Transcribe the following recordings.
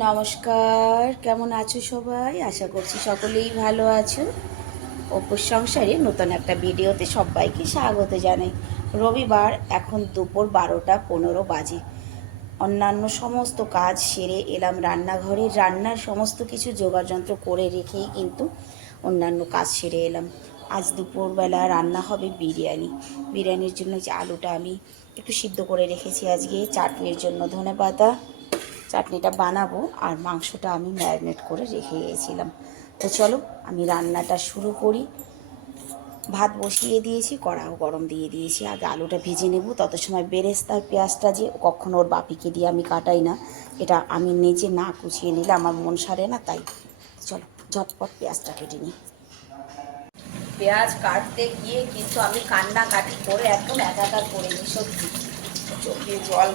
নমস্কার, কেমন আছো সবাই? আশা করছি সকলেই ভালো আছো। অপুর সংসারে নতুন একটা ভিডিওতে সবাইকে স্বাগত জানাই। রবিবার, এখন দুপুর 12টা 15 বাজে। অন্যান্য সমস্ত কাজ সেরে এলাম রান্নাঘরে। রান্নার সমস্ত কিছু জোগাড়যন্ত্র করে রেখেই কিন্তু অন্যান্য কাজ সেরে এলাম। আজ দুপুরবেলা রান্না হবে বিরিয়ানি। বিরিয়ানির জন্য যে আলুটা আমি একটু সিদ্ধ করে রেখেছি, আজকে চাটনির জন্য ধনেপাতা চাটনিটা বানাবো, আর মাংসটা আমি ম্যারিনেট করে রেখে গিয়েছিলাম। তো চলো আমি রান্নাটা শুরু করি। ভাত বসিয়ে দিয়েছি, কড়াও গরম দিয়ে দিয়েছি। আগে আলুটা ভেজে নেব। তত সময় বেরেস্তার পেঁয়াজটা যে কখনো ওর বাপিকে দিয়ে আমি কাটাই না, এটা আমি নিজে না কুচিয়ে নিলে আমার মন সারে না, তাই চলো ঝটপট পেঁয়াজটা কেটে নিই। পেঁয়াজ কাটতে গিয়ে কিন্তু আমি কান্নাকাটি করে একদম একাকার করে নিই, সত্যি চোখে জল।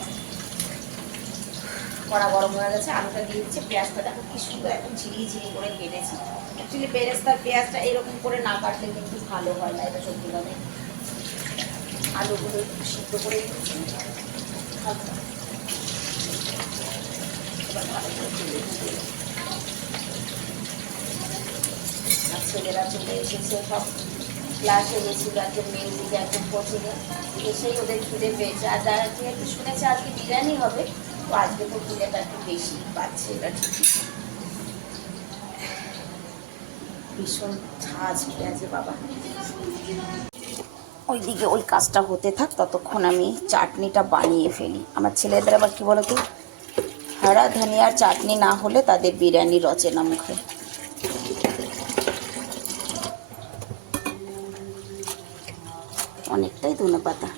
কড়া গরম হয়ে গেছে, আলুটা দিয়ে দিচ্ছে, পেঁয়াজটা দেখো কি সুন্দর একদম ঝিরিঝিরি করে কেটেছি। অ্যাকচুয়ালি বেরেস্তার পেঁয়াজটা এরকম করে না কাটলে কিন্তু ভালো হয় না, এটা সত্যি ভাবে। আলুগুলো একটু সিদ্ধ করে দিচ্ছি, আর ছেলেরা চলে এসেছে, সব ক্লাসে গেছিলো, একজন মিউজিক একজন কোচিংয়ে, এসেই ওদের খিদে পেয়েছে। আর যারা যেহেতু শুনেছে আজকে বিরিয়ানি হবে, তো আজকে তো খিদেটা একটু বেশি পাচ্ছে, এটা ঠিকই। ভীষণ ঝাঁজ পেঁয়াজে বাবা। ওইদিকে ওই কাজটা হতে থাক, ততক্ষণ আমি চাটনিটা বানিয়ে ফেলি। আমার ছেলেদের আবার কী বলো তো, হরা ধনিয়ার চাটনি না হলে তাদের বিরিয়ানি রচে না মুখে। অনেকটাই ধনেপাতা,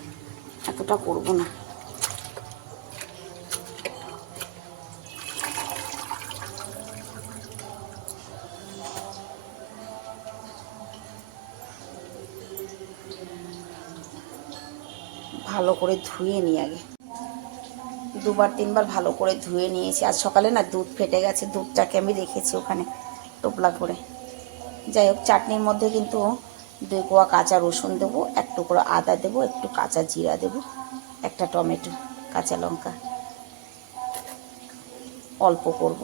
এতটা করবো না। ভালো করে ধুয়ে নিই আগে, দুবার তিনবার ভালো করে ধুয়ে নিয়েছি। আজ সকালে না দুধ ফেটে গেছে, দুধটাকে আমি রেখেছি ওখানে টোপলা করে। যাই হোক, চাটনির মধ্যে কিন্তু 2 কোয়া কাঁচা রসুন দেবো, 1 টুকরো আদা দেবো, একটু কাঁচা জিরা দেবো, একটা টমেটো, কাঁচা লঙ্কা, অল্প করব।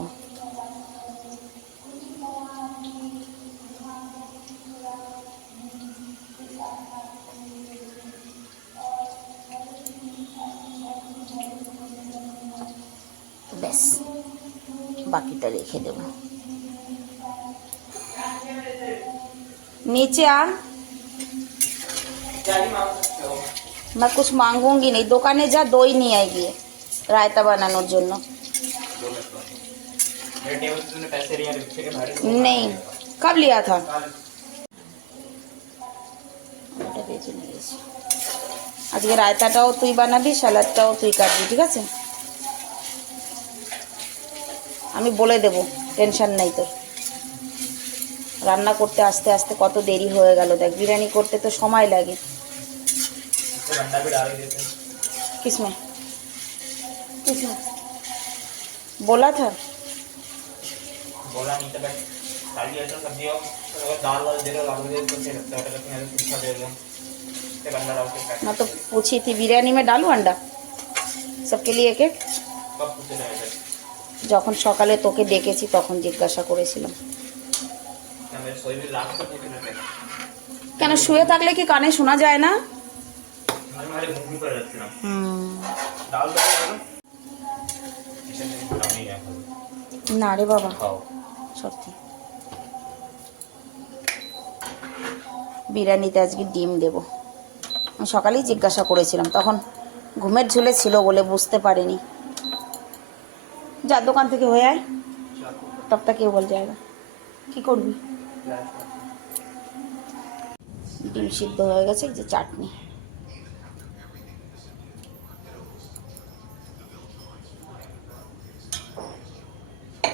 ব্যাস, বাকিটা রেখে দেবো। नीचे आ, मैं कुछ मांगूंगी नहीं, দোকানে যা দই নিয়ে আয় গিয়ে রায়তা বানানোর জন্য। नहीं, कब लिया था? আজকে রায়তাটাও তুই বানাবি, স্যালাডটাও তুই কাটবি, ঠিক আছে? আমি বলে দেবো, টেনশন নাই তোর। রান্না করতে আস্তে আস্তে কত দেরি হয়ে গেল দেখ, বিরিয়ানি করতে তো সময় লাগে। किसमें किसमें बोला था? बोला नहीं था, बट खाली ऐसा सब्जी हो तो दाल वाल दे दो, आलू दे दो, तो लगता है कि मैं सूखा दे दूं, तो अंडा डाल के मैं तो पूछी थी बिरयानी में डालूं अंडा सबके लिए एक एक। कब पूछे जाएगा? যখন সকালে তোকে ডেকেছি তখন জিজ্ঞাসা করেছিলাম। क्या मेरे सोई भी लाख तक पूछे जाते? কেন, শুয়ে থাকলে কি কানে শোনা যায় না? हमारे हमारे मुंह भी कर जाते ना। दाल दो ना, इसे नहीं खराब नहीं है। না রে বাবা, खाओ। সত্যি বিরিয়ানিতে আজকে ডিম দেব। আমি সকালেই জিজ্ঞাসা করেছিলাম, তখন ঘুমের ঝুলে ছিল বলে বুঝতে পারিনি। যা দোকান থেকে হয়ে আয়, তব তা কেউ বল যায়গা। কি করবি? ডিম সিদ্ধ হয়ে গেছে, এই যে চাটনি।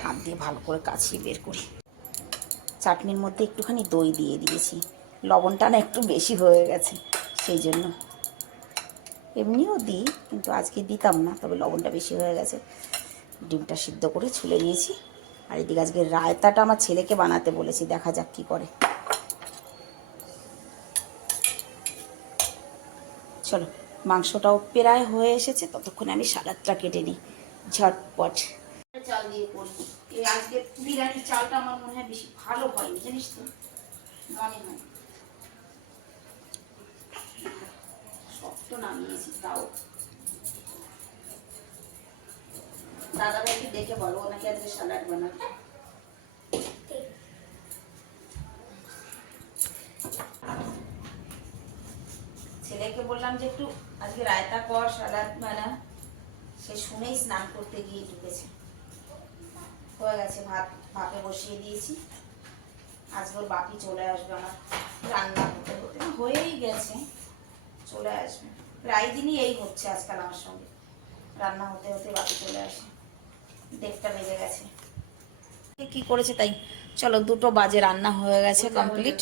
হাত দিয়ে ভালো করে কাছিয়ে বের করি। চাটনির মধ্যে একটুখানি দই দিয়ে দিয়েছি, লবণটা না একটু বেশি হয়ে গেছে সেই জন্য। এমনিও দিই, কিন্তু আজকে দিতাম না, তবে লবণটা বেশি হয়ে গেছে। ডিমটা সিদ্ধ করে ছুলে নিয়েছি। আর এদিকে আজকে রায়তাটা আমার ছেলেকে বানাতে বলেছি, দেখা যাক কী করে। চলো, মাংসটাও প্রায় হয়ে এসেছে, ততক্ষণে আমি সালাদটা কেটে নিই ঝটপট। চাল দিয়ে করি। এই আজকে বিরিয়ানির চালটা আমার মনে হয় বেশি ভালো হয়নি, জানিস তো, মনে হয় শক্ত নামিয়েছি তাও। দাদা ভাইকে দেখে বলো ওনাকে আজকে স্যালাড বানাবে। ছেলেকে বললাম যে একটু আজকে রায়তা কর, স্যালাড বানা, সে শুনেই স্নান করতে গিয়ে ঢুকেছে। হয়ে গেছে, ভাত ভাপে বসিয়ে দিয়েছি। আজকে ওর বাপি চলে আসবে, আমার রান্না হতে হতে হয়েই গেছে, চলে আসবে। প্রায় দিনই এই হচ্ছে আজকাল আমার সঙ্গে, রান্না হতে হতে বাপি চলে আসে। 1:30টা বেজে গেছে। কি করেছে তাই, চলো 2টো বাজে, রান্না হয়ে গেছে কমপ্লিট।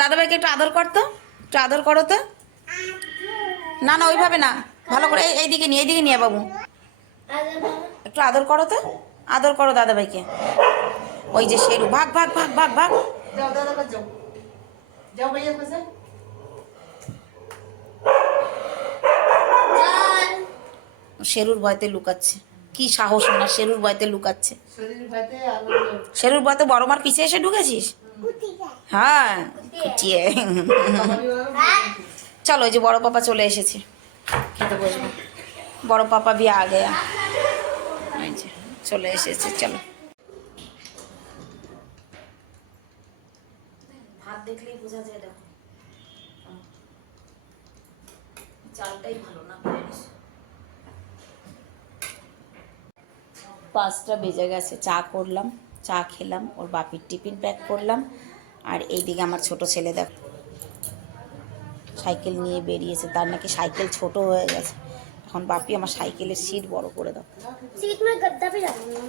দাদা ভাইকে একটু আদর করতো, একটু আদর করো তো। না না ওইভাবে না, ভালো করে এইদিকে নিয়ে বাবু, একটু আদর করো তো, আদর করো দাদা ভাইকে। ওই যে শেরু, ভাগ ভাগ ভাগ ভাগ ভাগ, যাও দাদা ভাই যাও, যাও ভাইয়া কাছে। শেরুর ভয়তে লুকাচ্ছে, কি সাহস না, শেরুর ভয়তে লুকাচ্ছে। শেরুর ভয়তে বড় মার পিছে এসে ঢুকেছিস। হ্যাঁ খুঁচিয়ে। চলো, ওই যে বড় পাপা চলে এসেছে, খেতে বসবো। বড় পাপা भी आ गया, এই যে চলে এসেছে। চলো, ভাত দেখলেই বোঝা যায়, দেখো চালটাই ভালো না। 5টা বেজে গেছে, চা করলাম, চা খেলাম, ওর বাপির টিফিন প্যাক করলাম। আর এইদিকে আমার ছোট ছেলে দেখ সাইকেল নিয়ে বেরিয়েছে, তার নাকি সাইকেল ছোট হয়ে গেছে। এখন বাপি আমার সাইকেলের সিট বড় করে দাও। सीट में गद्दा भी डालूंगा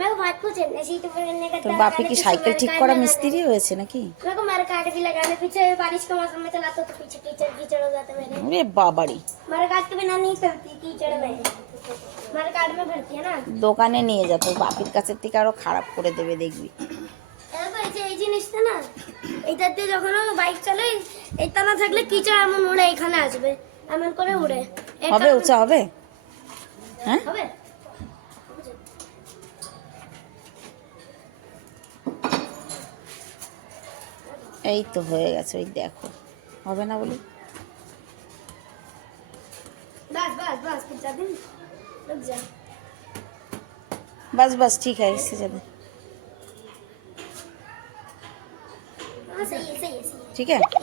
मैं बात को चलने सीट पर करने का। তোর বাপি কি সাইকেল ঠিক করা मिस्त्री হয়েছে নাকি? मेरे को मेरे कार्ड भी लगाने, पीछे बारिश का मौसम में चलाता तो पीछे कीचड़ कीचड़ हो जाता मेरे। ওরে বাবারি, मेरे कार्ड के बिना नहीं चलती कीचड़ में, मेरे कार्ड में भरती है ना। দোকানে নিয়ে যা, তোর বাপির কাছের থেকে আরো খারাপ করে দেবে দেখবি। এরকম এই জিনিসটা না, এইটা দিয়ে যখন বাইক চালাই, এটা না থাকলে কিচড় এমন উড়ে এখানে আসবে, এমন করে উড়ে। হবে উঁচা হবে, হ্যাঁ হবে। এই তো হয়ে গেছে, ওই দেখো হবে না বলে। बस बस बस कुछ ज्यादा नहीं, रुक जा। बस बस ठीक है, इससे ज़्यादा हाँ सही है सही है सही है। ठीक है। अभी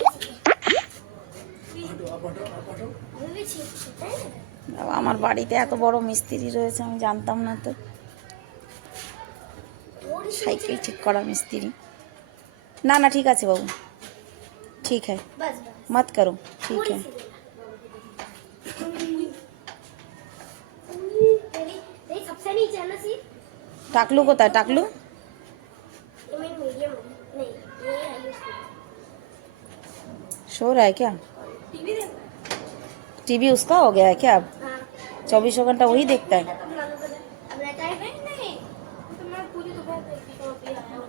भी ठीक है ना? আমার বাড়িতে এত বড় মিস্ত্রি রয়েছে আমি জানতাম না তো, थोड़ी सी সাইকেল ঠিক করা মিস্ত্রি। না না ঠিক আছে বাবু, ঠিক है, बस बस मत करो, ठीक थोड़ी है। सी तेरी सबसे नीचे है ना सीट, टाकलू কোথায় टाकलू? ये मेरी मीडियम नहीं, ये है यूज़। सो रहा है क्या? टीवी देख। टीवी उसका हो गया है क्या अब? हाँ 24 घंटा वही देखता है। अब रहता है नहीं नहीं, तो मैं पूरी दोपहर देखती हूँ अभी आया हूँ।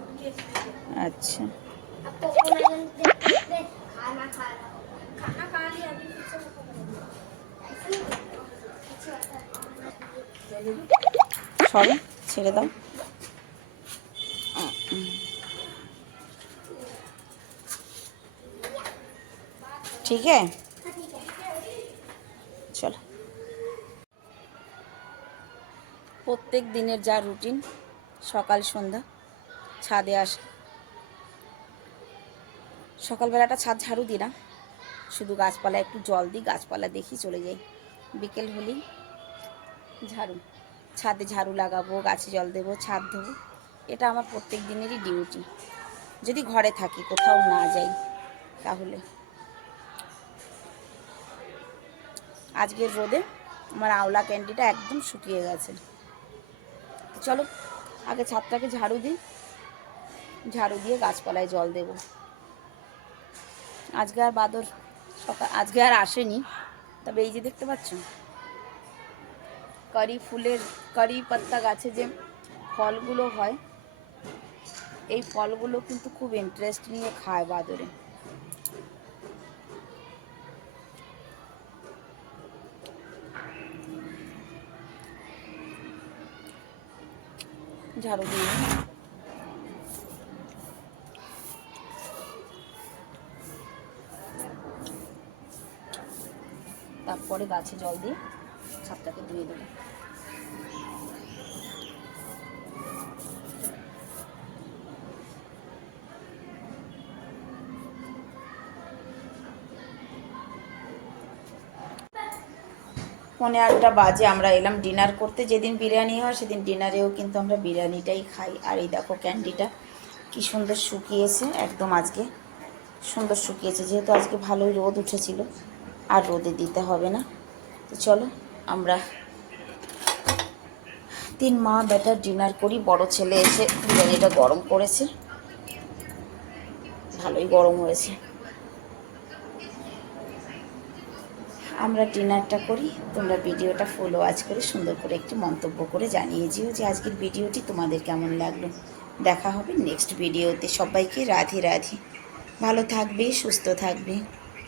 अच्छा, अब तो खाना खा रहा हूँ, खाना खा लिया अभी फिर से ऐसे नहीं अच्छा होता है। সরো ছেড়ে দাও। ठीक है, हाँ ठीक है। চলো। প্রত্যেক দিনের যা রুটিন, সকাল সন্ধ্যা ছাদে আসা। সকালবেলাটা ছাদ ঝাড়ু দিই না, শুধু গাছপালা একটু জল দিই, গাছপালা দেখি চলে যাই। বিকেল হলেই ঝাড়ু, ছাদে ঝাড়ু লাগাবো, গাছে জল দেবো, ছাদ ধোবো। এটা আমার প্রত্যেক দিনেরই ডিউটি, যদি ঘরে থাকি, কোথাও না যাই তাহলে। আজকের রোদে আমার আওলা ক্যান্ডিটা একদম শুকিয়ে গেছে। চলো আগে ছাদটাকে ঝাড়ু দিই, ঝাড়ু দিয়ে গাছপালায় জল দেব। আজকে আর বাদর আজকে আর আসেনি, তবে এই যে দেখতে পাচ্ছ কারি পাত্তা গাছে যে ফলগুলো হয়, এই ফলগুলো কিন্তু খুব ইন্টারেস্ট নিয়ে খায় বাদরে। ঝাড়ু দিয়ে নিই। তারপরে গাছে জল দিয়ে ছাদটাকে ধুয়ে দেবো। পৌনে 8টা বাজে, আমরা এলাম ডিনার করতে। যেদিন বিরিয়ানি হয় সেদিন ডিনারেও কিন্তু আমরা বিরিয়ানিটাই খাই। আর এই দেখো ক্যান্ডিটা কি সুন্দর শুকিয়েছে, একদম আজকে সুন্দর শুকিয়েছে, যেহেতু আজকে ভালোই রোদ উঠেছিল, আর রোদে দিতে হবে না। তো চলো আমরা 3 মা বেটার ডিনার করি। বড় ছেলে এসে বিরিয়ানিটা গরম করেছে, ভালোই গরম হয়েছে। আমরা ডিনারটা করি, তোমরা ভিডিওটা ফুল ওয়াচ করে সুন্দর করে একটু মন্তব্য করে জানিয়ে দিও যে আজকের ভিডিওটি তোমাদের কেমন লাগলো। দেখা হবে নেক্সট ভিডিওতে। সবাইকে রাধে রাধে, ভালো থাকবে, সুস্থ থাকবে।